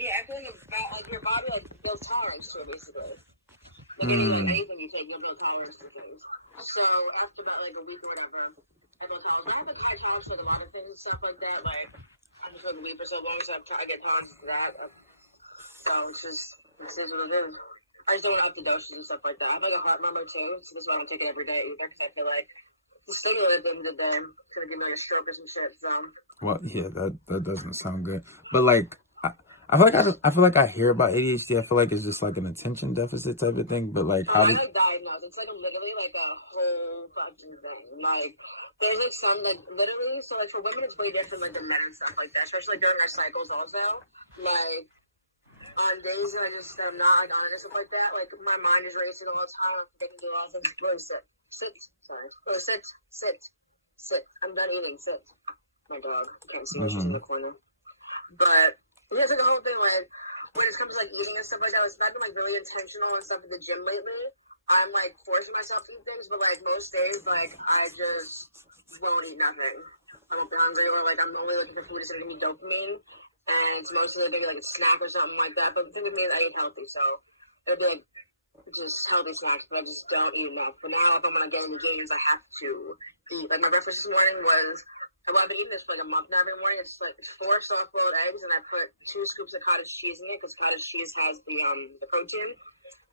Yeah, I feel like your body like builds tolerance to it, basically. Like anything you take, you'll build tolerance to things. So after about like a week or whatever, I built tolerance. I have like high tolerance for like a lot of things and stuff like that. Like I'm just like a week for so long, so I get tolerance to that. So it's just this is what it is. I just don't want to up the doses and stuff like that. I have like a heart murmur too, so this is why I don't take it every day either, because I feel like the stimulant at the end of the day is gonna give me like a stroke or some shit. So. Well, yeah, that doesn't sound good. But like, I feel like I feel like I hear about ADHD. I feel like it's just like an attention deficit type of thing. But like, how I did? like diagnosed. It's like literally like a whole fucking thing. Like there's like some like literally. So like for women, it's way different like the men and stuff like that. Especially like during our cycles also. Like on days that I'm not like on it and stuff like that. Like my mind is racing all the time. I'm thinking do all things. Really sit. Sorry. Oh, sit. I'm done eating. Sit. My dog. I can't see her. She's in the corner. But yeah, it's like a whole thing. Like when it comes to like eating and stuff like that, it's not been like really intentional and stuff at the gym lately. I'm like forcing myself to eat things, but like most days, like I just won't eat nothing. I won't be hungry, or like I'm only looking for food that's gonna give me dopamine, and it's mostly maybe like a snack or something like that. But the thing with me is I eat healthy, so it'll be like just healthy snacks, but I just don't eat enough. But now if I'm gonna get any gains, I have to eat. Like my breakfast this morning was. Well, I've been eating this for like a month now every morning. It's like 4 soft-boiled eggs, and I put 2 scoops of cottage cheese in it because cottage cheese has the protein.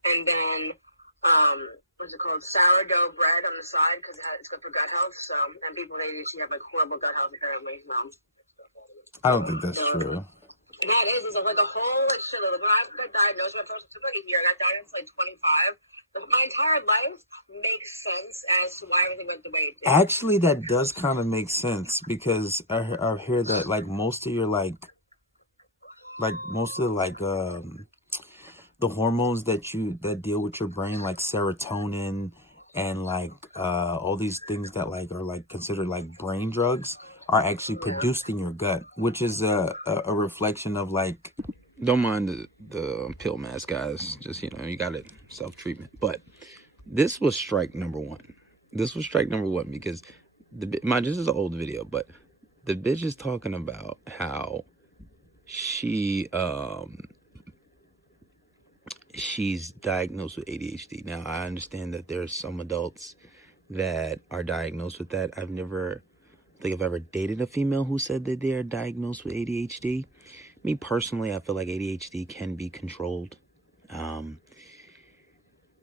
And then, what's it called? Sourdough bread on the side because it's good for gut health. So, and people with ADHD have like horrible gut health apparently. I don't think that's true. Yeah, it is. It's like a whole like shit. Like when I got diagnosed, my first took like a year. I got diagnosed like 25. My entire life makes sense as to why everything went the way it did. Actually, that does kind of make sense because I hear that like most of your the hormones that deal with your brain, like serotonin and like all these things that like are like considered like brain drugs, are actually produced in your gut, which is a reflection of like. Don't mind the pill mask, guys. Just, you got it, self-treatment. But this was strike number one. This because this is an old video, but the bitch is talking about how she's diagnosed with ADHD. Now, I understand that there's some adults that are diagnosed with that. I think I've ever dated a female who said that they are diagnosed with ADHD. Me personally, I feel like ADHD can be controlled. I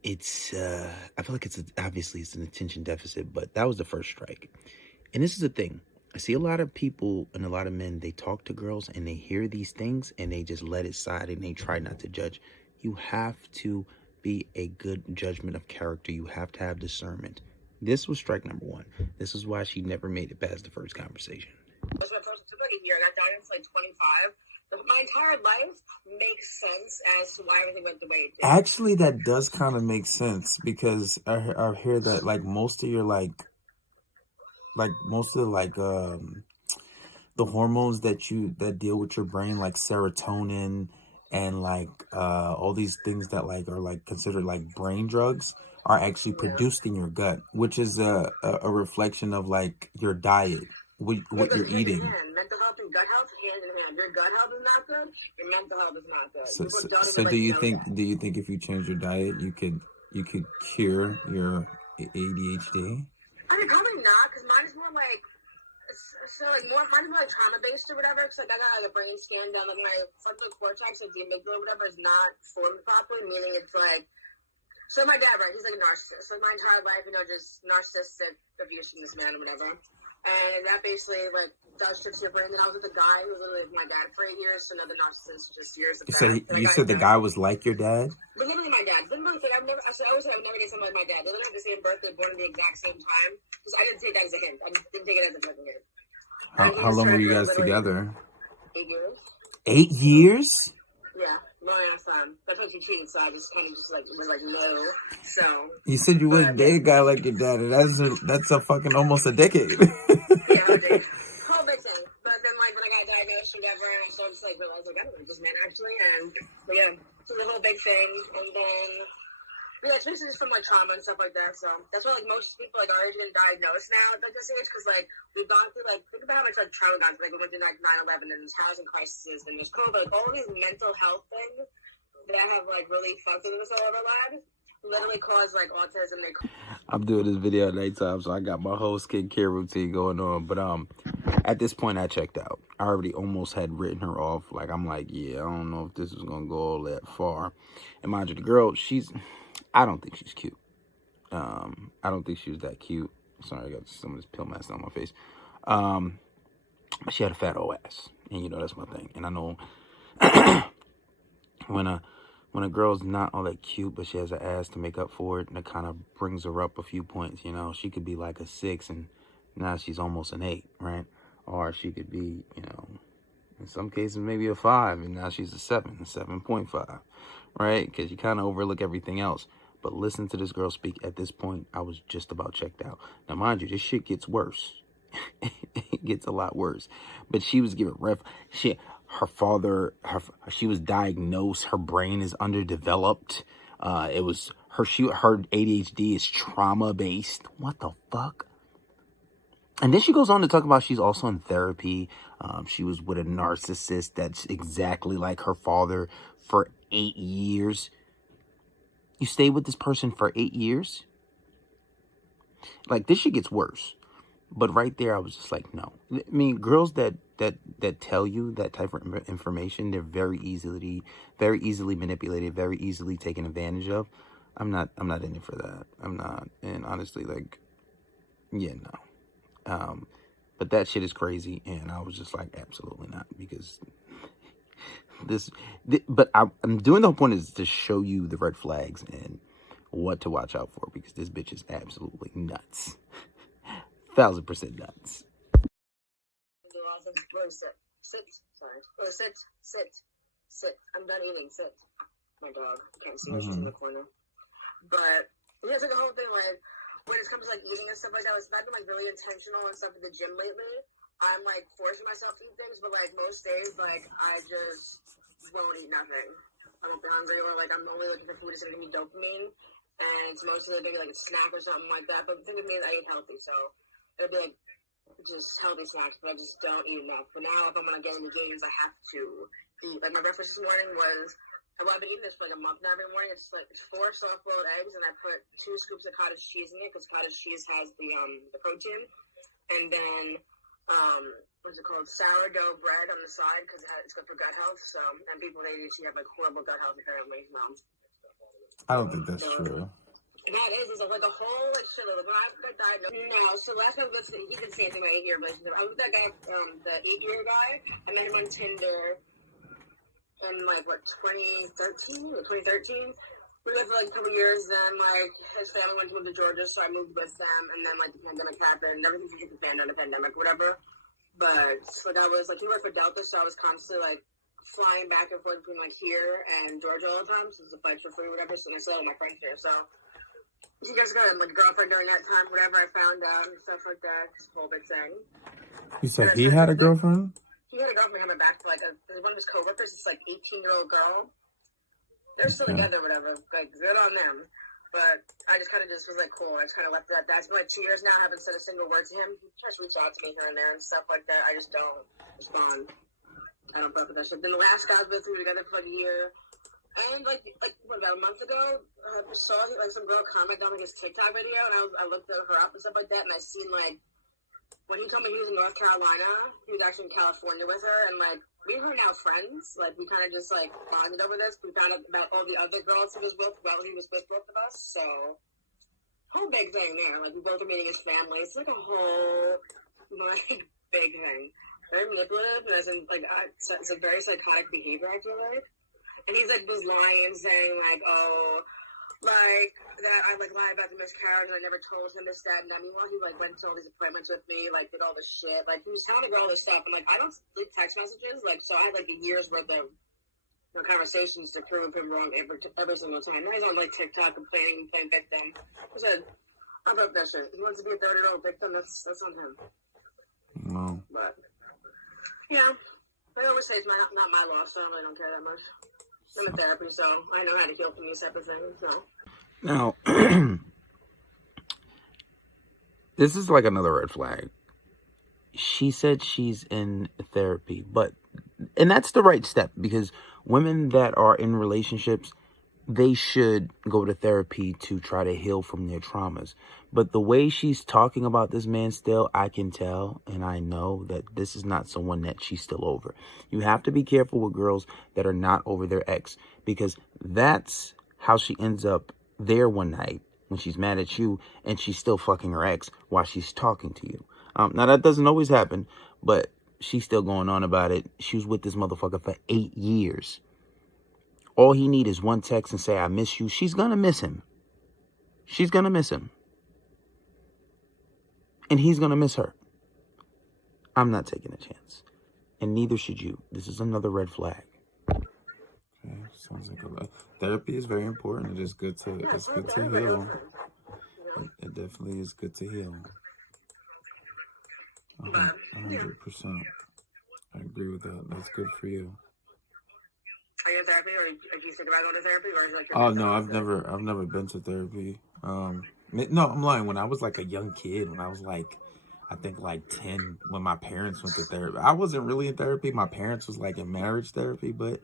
feel like obviously it's an attention deficit, but that was the first strike. And this is the thing. I see a lot of people and a lot of men, they talk to girls and they hear these things and they just let it slide and they try not to judge. You have to be a good judgment of character. You have to have discernment. This was strike number one. This is why she never made it past the first conversation. That's my first took like a year. I got diagnosed like 25. My entire life makes sense as to why everything went the way it did. Actually, that does kind of make sense because I hear that like most of your the hormones that deal with your brain, like serotonin and like all these things that like are like considered like brain drugs, are actually produced in your gut, which is a reflection of like your diet, what you're eating. Mental health and gut health hand in hand. Your gut health is not good, your mental health is not good. So do you think if you change your diet, you could cure your ADHD? I mean, probably not, because mine is more like mine's more like trauma based or whatever. Because like I got like a brain scan done, like my frontal cortex, like the amygdala or whatever, is not formed properly, meaning it's like. So my dad, right, he's like a narcissist. Like my entire life, just narcissistic abuse from this man or whatever. And that basically, like, does shit to your brain. And I was with a guy who was literally with my dad for 8 years, so another narcissist just years of that. You said the guy was like your dad? But literally my dad. Literally, like, I always said I would never date someone like my dad. They literally have the same birthday, born at the exact same time. Because I didn't take that as a hint. I didn't take it as a fucking hint. How long were you guys together? 8 years. 8 years? Yeah. Really nice time. That's what she cheated, so I just kind of was like, no. So. You said you wouldn't date a guy like your dad, and that's a fucking almost a decade. Yeah, whole big thing. But then, like, when I got diagnosed or whatever, I started to, like, realize, like, I don't like this man, actually. And, but yeah, so the whole big thing. And then, Yeah, it's basically just from like trauma and stuff like that. So that's why like most people like are getting diagnosed now at like this age, because like we've gone through like, think about how much like trauma we've gone through. Like we went through like 9/11 and there's housing crises and there's COVID, like all of these mental health things that have like really fucked with us all of our lives literally cause like autism. I'm doing this video at nighttime, so I got my whole skincare routine going on. But at this point, I checked out. I already almost had written her off. Like, I'm like, yeah, I don't know if this is gonna go all that far. And mind you, the girl, I don't think she's cute. I don't think she was that cute. Sorry, I got some of this pill mask on my face. She had a fat old ass, and you know that's my thing. And I know when a girl's not all that cute, but she has an ass to make up for it, and it kind of brings her up a few points. You know, she could be like a 6, and now she's almost an 8, right? Or she could be, you know, in some cases maybe a 5, and now she's a 7, a 7.5, right? Because you kind of overlook everything else. But listen to this girl speak. At this point, I was just about checked out. Now, mind you, this shit gets worse. It gets a lot worse. But she was giving her father, she was diagnosed. Her brain is underdeveloped. It was her ADHD is trauma based. What the fuck? And then she goes on to talk about she's also in therapy. She was with a narcissist that's exactly like her father for 8 years. You stay with this person for 8 years? Like, this shit gets worse. But right there, I was just like, no. I mean, girls that tell you that type of information, they're very easily manipulated, very easily taken advantage of. I'm not in it for that. I'm not. And honestly, like, yeah, no. But that shit is crazy, and I was just like, absolutely not, because but I'm doing the whole point is to show you the red flags and what to watch out for, because this bitch is absolutely nuts. 1000% nuts. Sit. I'm done eating. Sit. My dog. Can't see her. She's in the corner. But yeah, it's like the whole thing, like, when it comes to like eating and stuff like that, it's not been like really intentional and stuff at the gym lately. I'm like forcing myself to eat things, but like most days, like I just won't eat nothing. I won't be hungry, or like I'm only looking for food that's gonna give me dopamine, and it's mostly maybe like a snack or something like that. But the thing with me is I eat healthy, so it'll be like just healthy snacks, but I just don't eat enough. But now if I'm gonna get any gains, I have to eat. Like my breakfast this morning was, well, I've been eating this for like a month now every morning. It's like 4 soft-boiled eggs, and I put 2 scoops of cottage cheese in it, because cottage cheese has the protein. And then, what's it called? Sourdough bread on the side, because it's good for gut health. So, and people with ADHD have like horrible gut health apparently. I don't think that's true. That is like a whole like shit. Like when I got diagnosed, no. So last time he didn't say anything about 8-year relationship. I was with that guy, the 8-year guy. I met him on Tinder in like what 2013 or 2013. We lived for like a couple years. Then like his family went to move to Georgia, so I moved with them. And then like the pandemic happened. Everything hit the fan during the pandemic, whatever. But like I was like, he worked for Delta, so I was constantly like flying back and forth between like here and Georgia all the time. So the flights were free, whatever. So I still had my friends here. So he just got like a girlfriend during that time, whatever. I found out and stuff like that. This whole big thing. You said he had a girlfriend? He had a girlfriend coming back to like one of his coworkers. This like 18-year-old girl. They're still together, whatever. Like good on them. But I just kind of was like, cool. I just kind of left that. That's been like 2 years now. I haven't said a single word to him. He tries to reach out to me here and there and stuff like that. I just don't respond. I don't fuck with that shit. Then the last guy we were together for like a year. And like what, about a month ago, I saw like some girl comment on like his TikTok video, and I looked her up and stuff like that, and I seen like when he told me he was in North Carolina, he was actually in California with her, and like we were now friends. Like we kind of just like bonded over this. We found out about all the other girls he was with while he was with both of us. So whole big thing there. Like we both were meeting his family. It's like a whole like big thing. Very manipulative, and as in like it's a very psychotic behavior, I feel like. And he's like was lying, saying like, oh, like that I like lied about the miscarriage and I never told him this, that, and that. Meanwhile, he like went to all these appointments with me, like did all this shit. Like he was telling the girl all this stuff, and like I don't leave text messages, like so I had like a year's worth of conversations to prove him wrong every single time. Now he's on like TikTok complaining and playing victim. I said, I broke that shit. He wants to be a 30-year-old victim. That's on him. No. But yeah, I always say it's not my loss, so I really don't care that much. I'm in therapy, so I know how to heal from these type of things. So Now, this is like another red flag. She said she's in therapy, and that's the right step, because women that are in relationships, they should go to therapy to try to heal from their traumas. But the way she's talking about this man still, I can tell and I know that this is not someone that she's still over. You have to be careful with girls that are not over their ex, because that's how she ends up there one night when she's mad at you and she's still fucking her ex while she's talking to you. Now, that doesn't always happen, but she's still going on about it. She was with this motherfucker for 8 years. All he need is one text and say, I miss you. She's going to miss him. She's going to miss him. And he's going to miss her. I'm not taking a chance. And neither should you. This is another red flag. Okay, sounds like a lot. Therapy is very important. It is good to, it's good to heal. It definitely is good to heal. 100%. I agree with that. That's good for you. Are you in therapy, or do you think about going to therapy, or is it like Oh no, I've never been to therapy. No, I'm lying. When I was like a young kid, when I was like, I think like 10, when my parents went to therapy, I wasn't really in therapy. My parents was like in marriage therapy, but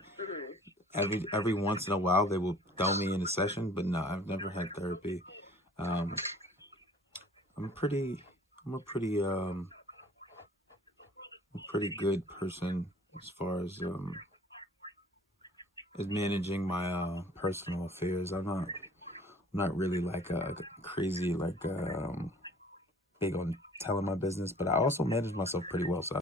every once in a while they will throw me in a session. But no, I've never had therapy. I'm a pretty good person as far as managing my personal affairs. I'm not really like a crazy, like big on telling my business, but I also manage myself pretty well. So